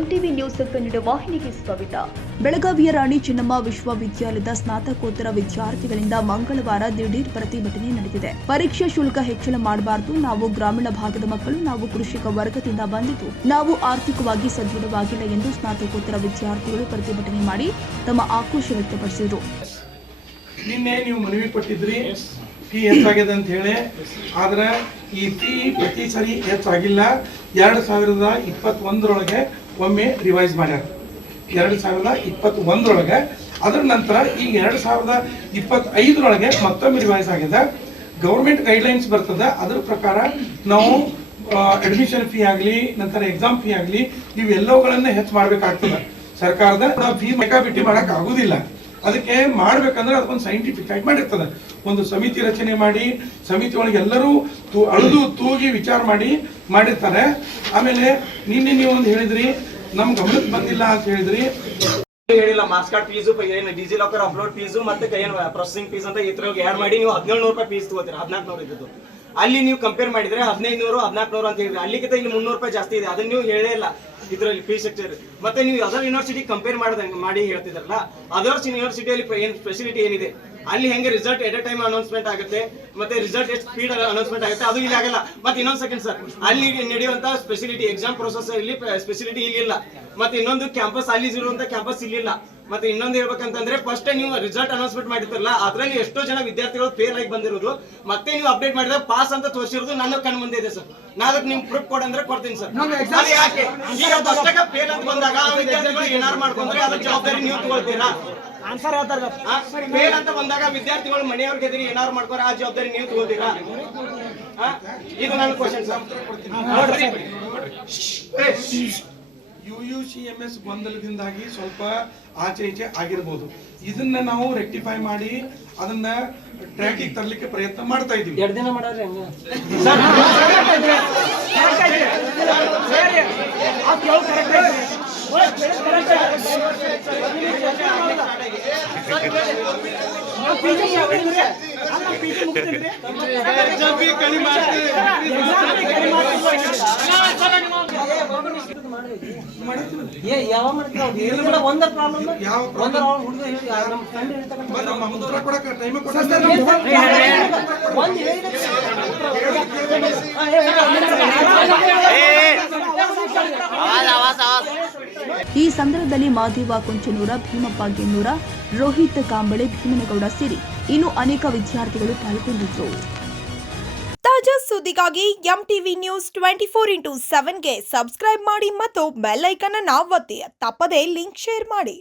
MTV news Kannada ವಾಹಿನಿಗೆ ಸ್ವಾಗತ. ಬೆಳಗಾವಿಯ ರಾಣಿ ಚೆನ್ನಮ್ಮ ವಿಶ್ವವಿದ್ಯಾಲಯದ ಸ್ನಾತಕೋತ್ತರ ವಿದ್ಯಾರ್ಥಿಗಳಿಂದ ಮಂಗಳವಾರ ದಿಢೀರ್ ಪ್ರತಿಭಟನೆ ನಡೆದಿದೆ. ಪರೀಕ್ಷಾ ಶುಲ್ಕ ಹೆಚ್ಚಳ ಮಾಡಬಾರದು, ನಾವು ಗ್ರಾಮೀಣ ಭಾಗದ ಮಕ್ಕಳು, ನಾವು ಕೃಷಿಕ ವರ್ಗದಿಂದ ಬಂದಿದ್ದು, ನಾವು ಆರ್ಥಿಕವಾಗಿ ಸದೃಢವಾಗಿಲ್ಲ ಎಂದು ಸ್ನಾತಕೋತ್ತರ ವಿದ್ಯಾರ್ಥಿಗಳು ಪ್ರತಿಭಟನೆ ಮಾಡಿ ತಮ್ಮ ಆಕ್ರೋಶ ವ್ಯಕ್ತಪಡಿಸಿದರು. ನಿನ್ನೆ ನೀವು ಮನವಿ ಕೊಟ್ಟಿದ್ರಿ ಫೀ ಹೆಚ್ಚಾಗಿದೆ ಅಂತ ಹೇಳಿ, ಆದ್ರೆ ಈ ಫೀ ಪ್ರತಿ ಸರಿ ಹೆಚ್ಚಾಗಿಲ್ಲ. 2021 ಒಮ್ಮೆ ರಿವೈಸ್ ಮಾಡ್ಯಾರ. 2021 ಅದರ ನಂತರ ಈಗ 2025 ಮತ್ತೊಮ್ಮೆ ರಿವೈಸ್ ಆಗಿದೆ. ಗೌರ್ಮೆಂಟ್ ಗೈಡ್ಲೈನ್ಸ್ ಬರ್ತದೆ, ಅದ್ರ ಪ್ರಕಾರ ನಾವು ಅಡ್ಮಿಷನ್ ಫೀ ಆಗಲಿ, ನಂತರ ಎಕ್ಸಾಮ್ ಫೀ ಆಗಲಿ, ಇವೆಲ್ಲವುಗಳನ್ನ ಹೆಚ್ಚು ಮಾಡಬೇಕಾಗ್ತದೆ. ಸರ್ಕಾರದ ಫೀ ಬೇಕಾಬಿಟ್ಟಿ ಮಾಡಕ್ ಆಗುದಿಲ್ಲ. ಅದಕ್ಕೆ ಮಾಡ್ಬೇಕಂದ್ರೆ ಅದಕ್ಕೊಂದು ಸೈಂಟಿಫಿಕ್ ಆಗಿ ಮಾಡಿರ್ತದೆ. ಒಂದು ಸಮಿತಿ ರಚನೆ ಮಾಡಿ, ಸಮಿತಿ ಒಳಗೆ ಎಲ್ಲರೂ ಅಳೆದು ತೂಗಿ ವಿಚಾರ ಮಾಡಿರ್ತಾರೆ. ಆಮೇಲೆ ನಿನ್ನೆ ನೀವು ಒಂದು ಹೇಳಿದ್ರಿ, ನಮ್ ಗಮನಕ್ಕೆ ಬಂದಿಲ್ಲ ಅಂತ ಹೇಳಿದ್ರಿ. ಹೇಳಿಲ್ಲ ಮಾರ್ಕ್ಸ್ ಕಾರ್ಡ್ ಫೀಸು, ಏನು ಡಿಜಿ ಲಾಕರ್ ಅಪ್ಲೋಡ್ ಫೀಸು ಮತ್ತೆ ಏನು ಪ್ರೊಸೆಸಿಂಗ್ ಫೀಸ್ ಅಂತ ಈ ತರ ಆಡ್ ಮಾಡಿ ನೀವು 1700 ರೂಪಾಯಿ ಫೀಸ್ ತಗೋತೀರಾ. 1400 ಇದ್ದು ಅಲ್ಲಿ ನೀವು ಕಂಪೇರ್ ಮಾಡಿದ್ರೆ 1500 1400 ಅಂತ ಹೇಳಿದ್ರೆ ಅಲ್ಲಿಗಿಂತ ಇಲ್ಲಿ 300 ರೂಪಾಯಿ ಜಾಸ್ತಿ ಇದೆ. ಅದನ್ನ ನೀವು ಹೇಳೇ ಇಲ್ಲ ಇದರಲ್ಲಿ ಫೀಸ್ ಸ್ಟ್ರಕ್ಚರ್. ಮತ್ತೆ ನೀವು ಅದರ್ ಯೂನಿವರ್ಸಿಟಿ ಕಂಪೇರ್ ಮಾಡಿ ಹೇಳ್ತಿದ್ರಲ್ಲ, ಅದರ್ಸ್ ಯೂನಿವರ್ಸಿಟಿಯಲ್ಲಿ ಏನು ಫೆಸಿಲಿಟಿ ಏನಿದೆ ಅಲ್ಲಿ ಹೆಂಗೆ result at a time announcement ಆಗುತ್ತೆ, ಮತ್ತೆ ರಿಸಲ್ಟ್ ಎಷ್ಟು ಸ್ಪೀಡ್ ಅನೌನ್ಸ್ಮೆಂಟ್ ಆಗುತ್ತೆ, ಅದು ಇಲ್ಲಿ ಆಗಲ್ಲ. ಮತ್ತೆ ಇನ್ನೊಂದು ಸೆಕೆಂಡ್ ಸರ್, ಅಲ್ಲಿ ನಡೆಯುವಂತ ಸ್ಪೆಸಿಲಿಟಿ ಎಕ್ಸಾಮ್ ಪ್ರೊಸೆಸ್ ಇಲ್ಲಿ ಸ್ಪೆಸಿಲಿಟಿ ಇಲ್ಲಿ ಇಲ್ಲ. ಮತ್ತೆ ಇನ್ನೊಂದು ಕ್ಯಾಂಪಸ್ ಅಲ್ಲಿ ಇರುವಂತ ಕ್ಯಾಂಪಸ್ ಇಲ್ಲಿಲ್ಲ. ಮತ್ತೆ ಇನ್ನೊಂದು ಹೇಳ್ಬೇಕಂತಂದ್ರೆ ಫಸ್ಟ್ ನೀವು ರಿಸಲ್ಟ್ ಅನೌನ್ಸ್ಮೆಂಟ್ ಮಾಡಿದ್ರಲ್ಲ, ಅದ್ರಲ್ಲಿ ಎಷ್ಟೋ ಜನ ವಿದ್ಯಾರ್ಥಿಗಳು ಫೇಲ್ ಆಗಿ ಬಂದಿರೋದು, ಮತ್ತೆ ನೀವು ಅಪ್ಡೇಟ್ ಮಾಡಿದ್ರೆ ಪಾಸ್ ಅಂತ ತೋರಿಸಿರೋದು ನನ್ನ ಕಣ್ ಮುಂದೆ ಇದೆ ಸರ್. ನಾನು ಅದಕ್ಕೆ ನಿಮ್ಗೆ ಪ್ರೂಫ್ ಕೊಡಂದ್ರೆ ಕೊಡ್ತೀನಿ ಸರ್. ಯಾಕೆ ಈಗ ಫಸ್ಟ್ ಫೇಲ್ ಅಂತ ಬಂದಾಗ ವಿದ್ಯಾರ್ಥಿಗಳು ಏನಾರು ಮಾಡ್ಕೊಂಡ್ರೆ ಅದ್ರ ಜವಾಬ್ದಾರಿ ನೀವು ತಗೊಳ್ತೀರಾ? ಆನ್ಸರ್ ಹೇಳ್ತಾರೆ. ಫೇಲ್ ಅಂತ ಬಂದಾಗ ವಿದ್ಯಾರ್ಥಿಗಳು ಮನೆಯವ್ರಿಗೆ ಎದುರು ಏನಾರು ಮಾಡ್ಕೊಂಡ್ರೆ ಆ ಜವಾಬ್ದಾರಿ ನೀವು ತಗೊಳ್ತೀರಾ? ಇದು ನನ್ನ ಕ್ವಶನ್ ಸರ್. UUCMS ಗೊಂದಲದಿಂದಾಗಿ ಸ್ವಲ್ಪ ಆಚೆ ಈಚೆ ಆಗಿರ್ಬೋದು. ಇದನ್ನ ನಾವು ರೆಕ್ಟಿಫೈ ಮಾಡಿ ಅದನ್ನ ಟ್ರ್ಯಾಕಿಗೆ ತರಲಿಕ್ಕೆ ಪ್ರಯತ್ನ ಮಾಡ್ತಾ ಇದೀವಿ. 2 ದಿನ ಮಾಡೋರಿ ಹಂಗ ಈ ಸಂದರ್ಭದಲ್ಲಿ ಮಾದೇವ ಕುಂಚನೂರ, ಭೀಮಪ್ಪ ಗೆನ್ನೂರ, ರೋಹಿತ್ ಕಾಂಬಳೆ, ಭೀಮನಗೌಡ ಸೇರಿ ಇನ್ನು ಅನೇಕ ವಿದ್ಯಾರ್ಥಿಗಳು ಪಾಲ್ಗೊಂಡಿದ್ದರು. ತಾಜಾ ಸುದ್ದಿಗಾಗಿ ಎಂಟಿವಿ ನ್ಯೂಸ್ 24x7ಗೆ ಸಬ್ಸ್ಕ್ರೈಬ್ ಮಾಡಿ ಮತ್ತು ಬೆಲ್ ಐಕಾನ್ ಅನ್ನು ಒತ್ತಿ. ತಪ್ಪದೇ ಲಿಂಕ್ ಶೇರ್ ಮಾಡಿ.